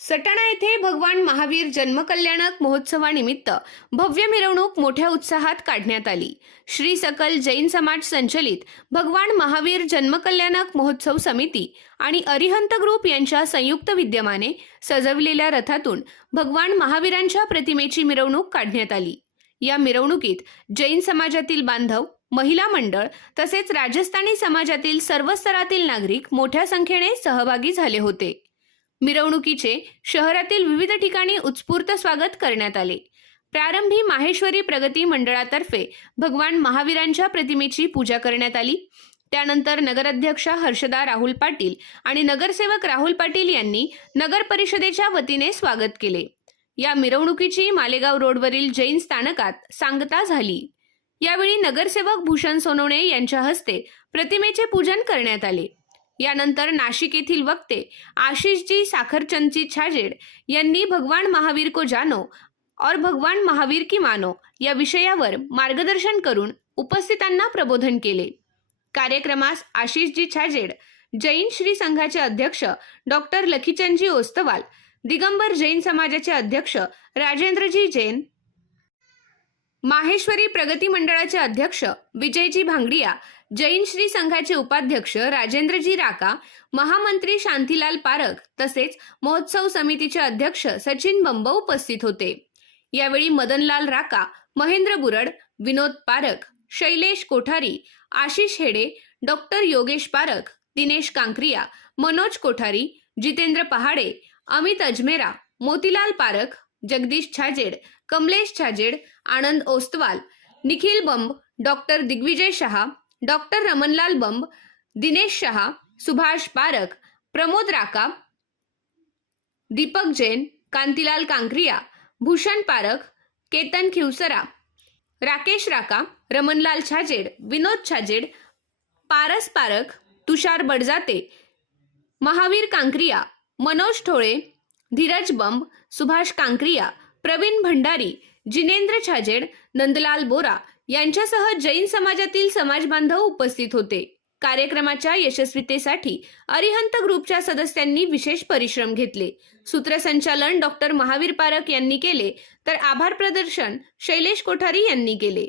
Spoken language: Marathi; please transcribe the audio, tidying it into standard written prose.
सटाणा येथे भगवान महावीर जन्मकल्याणक महोत्सवानिमित्त भव्य मिरवणूक मोठ्या उत्साहात काढण्यात आली। श्री सकल जैन समाज संचलित भगवान महावीर जन्मकल्याणक महोत्सव समिती आणि अरिहंत ग्रुप यांच्या संयुक्त विद्यमाने सजविलेल्या रथातून भगवान महावीरांच्या प्रतिमेची मिरवणूक काढण्यात आली। या मिरवणुकीत जैन समाजातील बांधव, महिला मंडळ तसेच राजस्थानी समाजातील सर्व स्तरातील नागरिक मोठ्या संख्येने सहभागी झाले होते। मिरवणुकीचे शहरातील विविध ठिकाणी उत्स्फूर्त स्वागत करण्यात आले। प्रारंभी माहेश्वरी प्रगती मंडळातर्फे भगवान महावीरांच्या प्रतिमेची पूजा करण्यात आली। त्यानंतर नगराध्यक्षा हर्षदा राहुल पाटील आणि नगरसेवक राहुल पाटील यांनी नगर परिषदेच्या वतीने स्वागत केले। या मिरवणुकीची मालेगाव रोडवरील जैन स्थानकात सांगता झाली। यावेळी नगरसेवक भूषण सोनवणे यांच्या हस्ते प्रतिमेचे पूजन करण्यात आले। यानंतर नाशिक येथील वक्ते आशिषजी साखरचंदजी छाजेड यांनी भगवान महावीर को जानो और भगवान महावीर की मानो या विषयावर मार्गदर्शन करून उपस्थितांना प्रबोधन केले। कार्यक्रमास आशिषजी छाजेड, जैन श्री संघाचे अध्यक्ष डॉक्टर लखीचंदजी ओस्तवाल, दिगंबर जैन समाजाचे अध्यक्ष राजेंद्रजी जैन, माहेश्वरी प्रगती मंडळाचे अध्यक्ष विजयजी भांगडिया, जैन श्री संघाचे उपाध्यक्ष राजेंद्रजी राका, महामंत्री शांतीलाल पारख तसेच महोत्सव समितीचे अध्यक्ष सचिन बंब उपस्थित होते। यावेळी मदनलाल राका, महेंद्र बुरड, विनोद पारख, शैलेश कोठारी, आशिष हेडे, डॉक्टर योगेश पारख, दिनेश कांक्रिया, मनोज कोठारी, जितेंद्र पहाडे, अमित अजमेरा, मोतीलाल पारख, जगदीश छाजेड, कमलेश छाजेड, आनंद ओस्तवाल, निखिल बंब, डॉक्टर दिग्विजय शहा, डॉक्टर रमनलाल बंब, दिनेश शहा, सुभाष पारख, प्रमोद राका, दीपक जैन, कांतीलाल कांक्रिया, भूषण पारख, केतन खिवसरा, राकेश राका, रमनलाल छाजेड, विनोद छाजेड, पारस पारख, तुषार बडजाते, महावीर कांक्रिया, मनोज ठोळे, धीरज बंब, सुभाष कांक्रिया, प्रवीण भंडारी, जिनेंद्र छाजेड, नंदलाल बोरा यांच्यासह जैन समाजातील समाजबांधव उपस्थित होते। कार्यक्रमाच्या यशस्वीतेसाठी अरिहंत ग्रुपच्या सदस्यांनी विशेष परिश्रम घेतले। सूत्रसंचालन डॉक्टर महावीर पारख यांनी केले तर आभार प्रदर्शन शैलेश कोठारी यांनी केले।